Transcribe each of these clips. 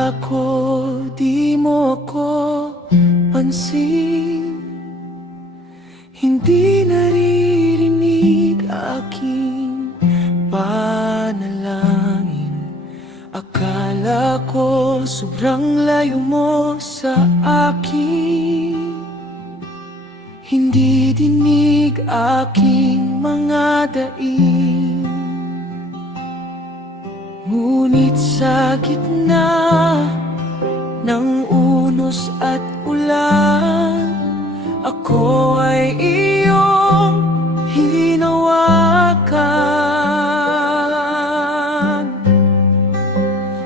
Akala ko di mo ko pansin, hindi naririnig aking panalangin. Akala ko sobrang layo mo sa akin, hindi dinig aking mga daing. Ngunit sa gitna ng unos at ulan, ako ay iyong hinawakan.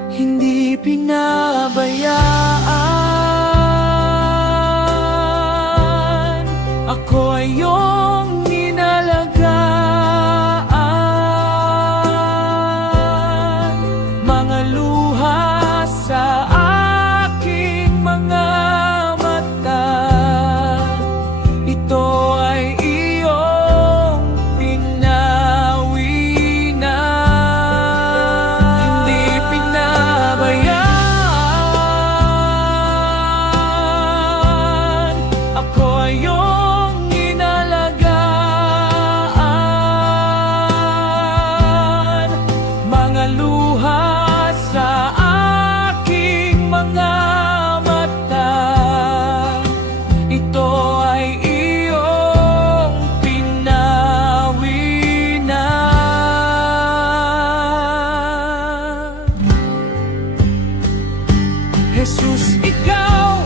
Hindi pinabayaan, ako ay iyong inalagaan. Mga luha sa aking mga mata, ito ay iyong pinawi na. Hindi pinabayaan, ako ay iyong inalagaan. Mga luha sa aking mga mata, ito ay iyong pinawi na. Jesus, ikaw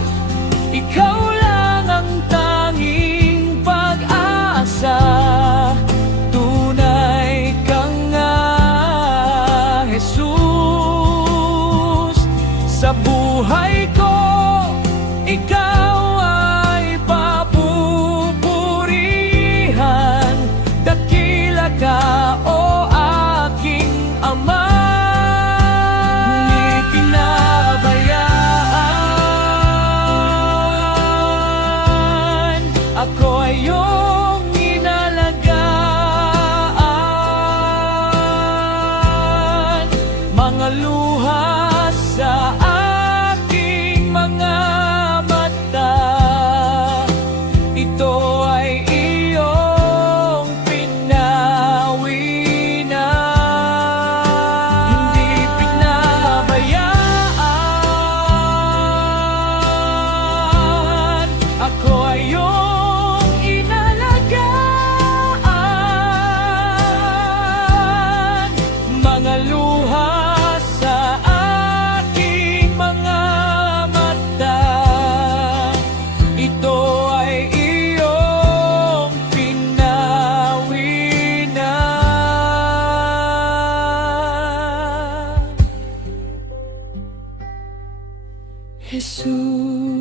lang ang tanging pag-asa. Tunay ka nga, Jesus. Sa buhay ko, ikaw ay papupurihan. Dakila ka, o aking Ama. Hindi pinabayaan, ako ay iyong inalagaan. Mga luha sa aking mga mata, ito ay iyong pinawi na. Hindi pinabayaan, ako ay iyong inalagaan. Mga luha sa aking mga mata, ito ay iyong pinawi na. Jesus.